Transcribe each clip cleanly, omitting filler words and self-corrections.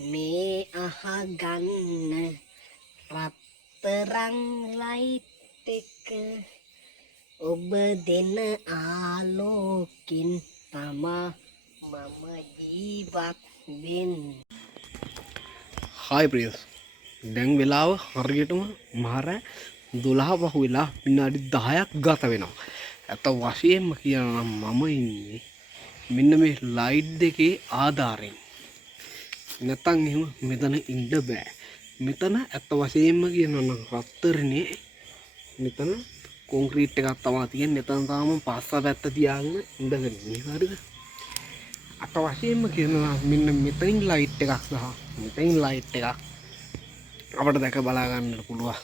මේ අහගන්න රත්තරන් ලයිට් එක ඔබ දෙන ආලෝකින් තමා මම ජීවත් වෙන්නේ. හායි ප්‍රියස්. දැන් වෙලාව හරියටම මාර 12 පහු වෙලා විනාඩි 10ක් ගත වෙනවා. ඇත්ත වශයෙන්ම කියනවා නම් මම ඉන්නේ මෙන්න මේ ලයිට් දෙකේ ආධාරයෙන්. නැත්තම් එහෙම මෙතන ඉන්න බෑ. මෙතන ඇත්ත වශයෙන්ම කියනවා නම් රත්තරනේ මෙතන කොන්ක්‍රීට් එකක් තමයි තියෙන්නේ. මෙතන තාම පස්ස පැත්ත තියාගෙන ඉඳගෙන ඉන්නේ. හරිද? අට වශයෙන්ම කියනවා මෙන්න මෙතනින් ලයිට් එකක් සහ මෙතනින් ලයිට් එකක් අපිට දැක බලා ගන්නට පුළුවන්.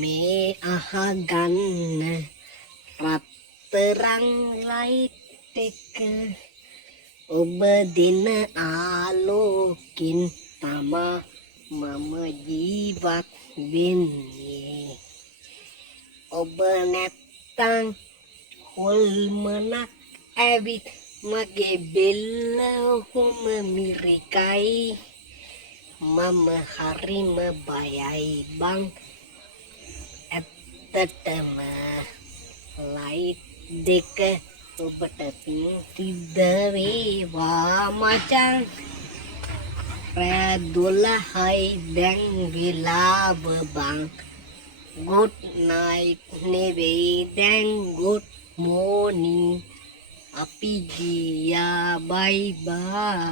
මේ අහගන්න රත්තරන් ලයිට් එක ඔබ දෙන ආලෝකින් තමා මම ජීවත් වෙන්නේ. ඔබ නැත්තං හොල්මනක් ඇවිත් මගේ බෙල්ල ඔහොම මිරිකයි. මම හරිම බයයි බං. ඇත්තටම ලයිට් දෙක ඔබට පින් සිද්ධ වේවා මචං. රෑ 12යි දැන් වෙලාව බං. good night නෙවෙයි දැන් good morning. අපි ගියා bye bye.